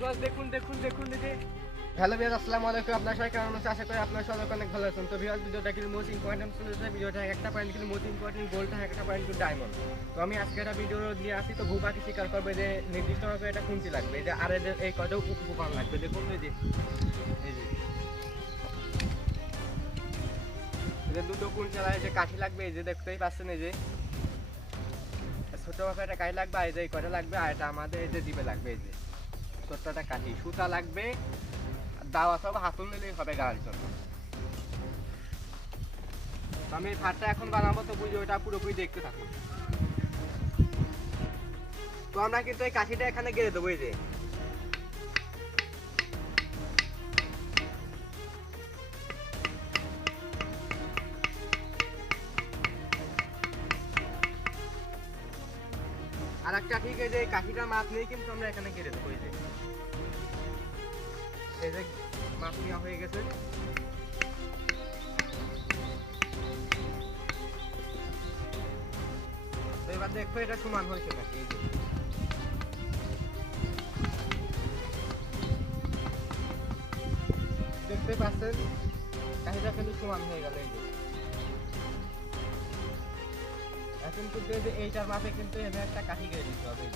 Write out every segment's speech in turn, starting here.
দেখুন দেখুন দেখুন দেখে হ্যালো ভিউয়ার্স, আসসালামু আলাইকুম। আপনারা সবাই কেমন আছেন? আশা করি আপনারা সবাই অনেক ভালো আছেন। তো ভিউয়ার্স, ভিডিওটা কিন্তু মোস্ট ইম্পর্টেন্ট শুনেছে, ভিডিওটা একটা পয়েন্ট কিন্তু মোস্ট ইম্পর্টেন্ট, গোলটা একটা পয়েন্ট কিন্তু ডায়মন্ড। তো আমি আজকে একটা ভিডিও নিয়ে আসি, তো ভূপাকে স্বীকার করবে যে নির্দিষ্টভাবে এটা কোনটি লাগবে, যে আর এদের এই কয়টা উপকরণ লাগবে। দেখুন এই যে দুটো কোন চালায়, যে কাঠি লাগবে, এই যে দেখতেই পাচ্ছেন, এই যে ছোট মাপে একটা কাঠি লাগবে, এই যে কয়টা লাগবে, আর এটা আমাদের এই যে দিবে লাগবে, এই যে ছোট্ট একটা কাঠি, সুতা লাগবে, দাওয়া সব হাতুল নিলেই হবে গাড়ির জন্য। আমি ফাটটা এখন বানাবো, তো বুঝি ওটা পুরোপুরি দেখতে থাকুন। তো আমরা কিন্তু এই কাঠিটা এখানে গেড়ে দেবো, এই যে আর একটা ঠিক আছে, এই কাঠিটার মাপ নিয়ে কিন্তু আমরা এখানে গেড়ে দেবো, এই যে মাপ নেওয়া হয়ে গেছে। তো এবার দেখো এটা সমান হয়েছে নাকি, এই যে দেখতে পাচ্ছেন কাঠিটা কিন্তু সমান হয়ে গেল। এই যে এখন কিন্তু এই যে এইটার মাপে কিন্তু এভাবে একটা কাঠি গেড়ে দিতে হবে,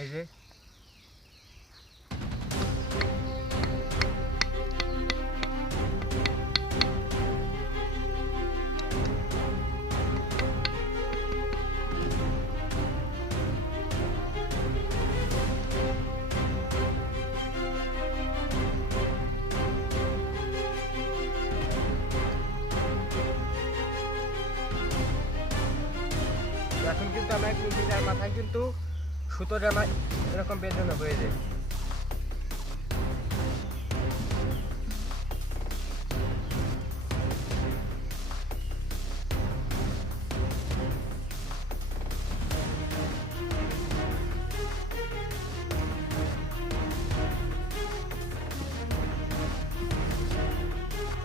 এই যে এখন কিন্তু আমরা কুলপিটার মাথায় কিন্তু সুতোর জামা এরকম বেঁধে নেবো, এই যে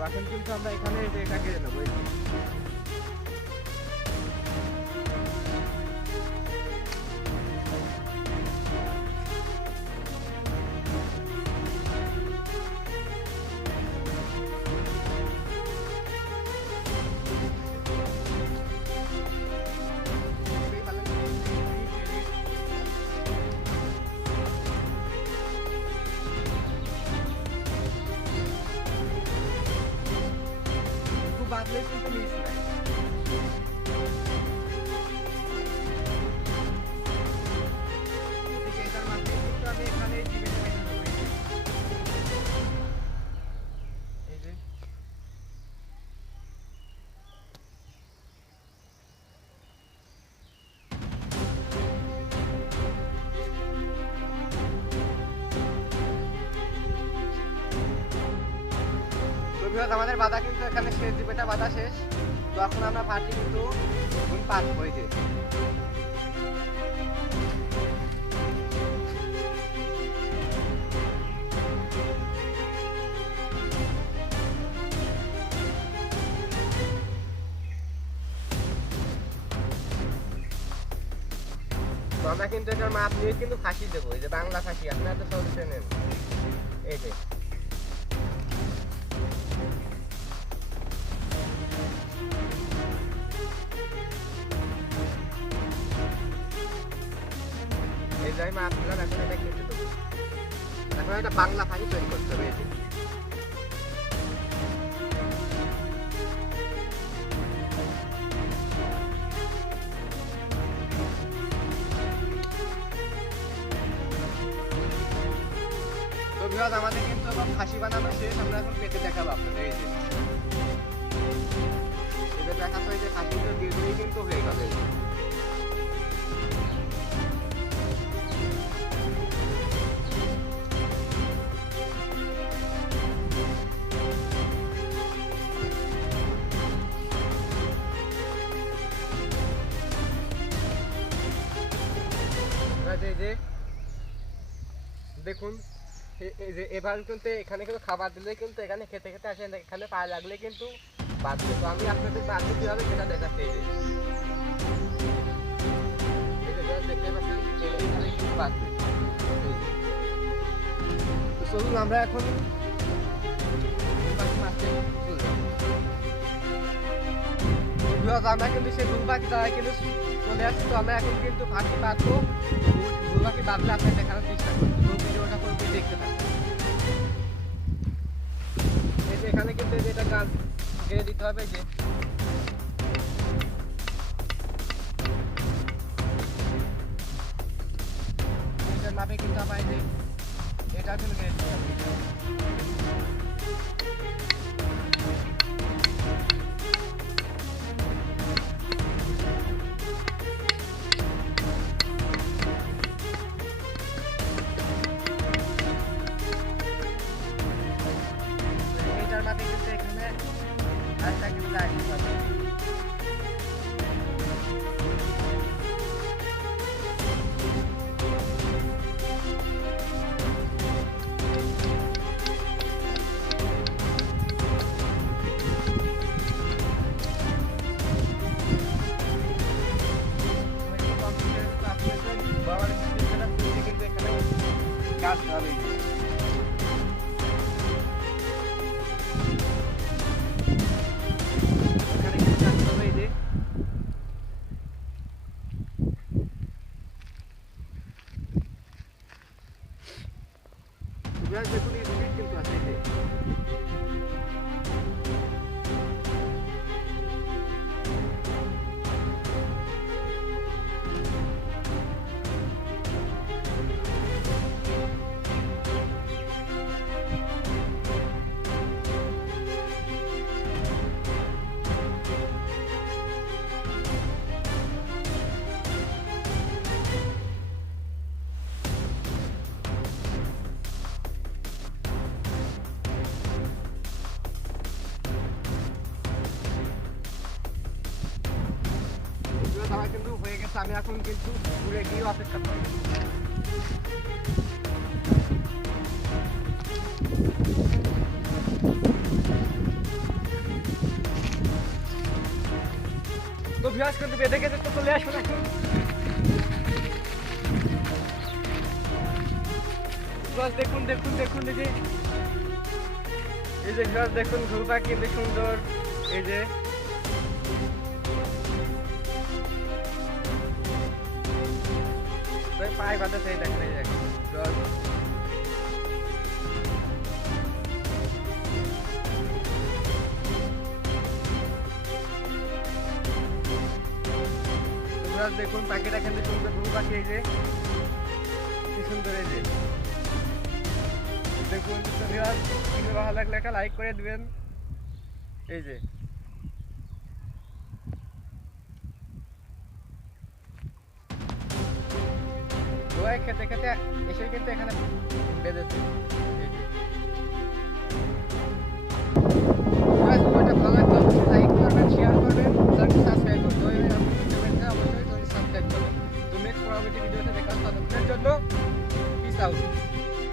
এখন কিন্তু আমরা এখানে এটা কেটে নেবো, এই যে বাঁধলে কিন্তু মিস নাই। এটার মাধ্যমে কিন্তু আমি এখানে জিভে এই যে আমাদের বাধা কিন্তু এখানে শেষ, জিভেটা বাধা শেষ। তো এখন আমরা পাটি কিন্তু পাত হয়েছে, তো আমরা কিন্তু এটার মাপ নিয়ে কিন্তু ফাঁসি দেবো, এই যে বাংলা ফাঁসি, আপনারা তো সহজে চেনেন, এই যে এই যে মাপ দিলাম। এখন এটা কেটে দেবো, এখন একটা বাংলা ফাঁসি তৈরি করতে হবে, এই যে আমাদের কিন্তু এখন ফাঁসি বানানো শেষ। আমরা এখন পেতে দেখাবো আপনাদের, এই যে এবার দেখাতে হয় যে ফাঁসিগুলো দিয়ে দিলেই কিন্তু হয়ে গেল। এই যে দেখুন, এই যে এবার কিন্তু এখানে কিন্তু খাবার দিলে কিন্তু এখানে খেতে খেতে আসে, এখানে পায়ে লাগলে কিন্তু বাঁধবে। তো আমি আপনাদের বাঁধতে কীভাবে সেটা দেখাচ্ছি, এই যে দেখতে পাচ্ছেন যে এখানে কিন্তু বাঁধবে। তো চলুন আমরা এখন পাখি মারতে চলে যাবো। আমরা কিন্তু সেই ফুল পাখি দ্বারা কিন্তু চলে আসছি। তো আমরা এখন কিন্তু পাখি বাঁধবো, ফুল পাখি বাঁধলে আপনার দেখানোর চেষ্টা করবো। তো ভিডিওটা পুরোপুরি দেখতে থাকবো। এই যে এখানে কিন্তু এটা গাছ গেড়ে দিতে হবে, যে এটার মাপে কিন্তু আমার এই যে এটা কিন্তু গেড়ে দিতে হবে। এটার মাপে কিন্তু এখানে আরেকটা কিন্তু লাগিয়ে দিতে হবে। গাছ হবে এখানে কিন্তু গাছ হবে। এই যে দেখুন এই স্পিড কিন্তু আছে। এই যে আমার কিন্তু হয়ে গেছে। আমি এখন কিন্তু ঘুরে গিয়ে অপেক্ষা করবো। তো ভিউয়ার্স কিন্তু বেঁধে গেছে, তো চলে আসুন এখন। দেখুন দেখুন দেখুন এই যে ভিউয়ার্স দেখুন ঘুঘু পাখি কিন্তু সুন্দর। এই যে পায়ে বাঁধা সেই দেখেন। এই দেখুন দেখুন পাখিটা কিন্তু সুন্দর ঘুঘু পাখি। এই যে কি সুন্দর। এই যে দেখুন ভিডিও ভালো লাগলে একটা লাইক করে দিবেন। এই যে খেতে খেতে এসে কিন্তু এখানে বেঁধেছে।